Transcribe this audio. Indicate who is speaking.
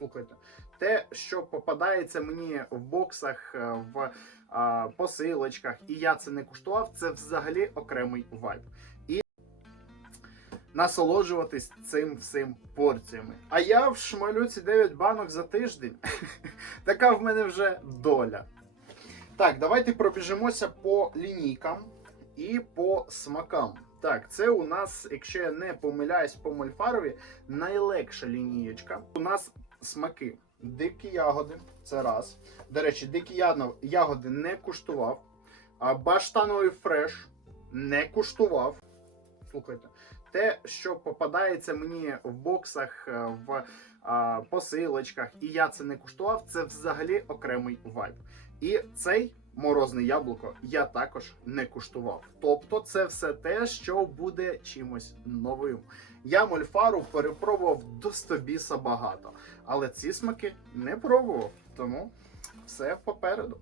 Speaker 1: Слухайте, те, що попадається мені в боксах, е, в а, посилочках, і я це не куштував, це взагалі окремий вайб. І насолоджуватись цим всім порціями. А я вшмалю ці 9 банок за тиждень. така в мене вже доля. Так, давайте пробіжимося по лінійкам і по смакам. Так, це у нас, якщо я не помиляюсь по мольфарові, найлегша лінієчка. У нас смаки. Дикі ягоди, це раз. До речі, дикі ягоди не куштував. Баштановий фреш не куштував. Слухайте, те, що попадається мені в боксах, е, в посилочках, і я це не куштував, це взагалі окремий вайб. І цей морозне яблуко я також не куштував. Тобто, це все те, що буде чимось новим. Я мольфару перепробував до стобіса багато, але ці смаки не пробував, тому все попереду.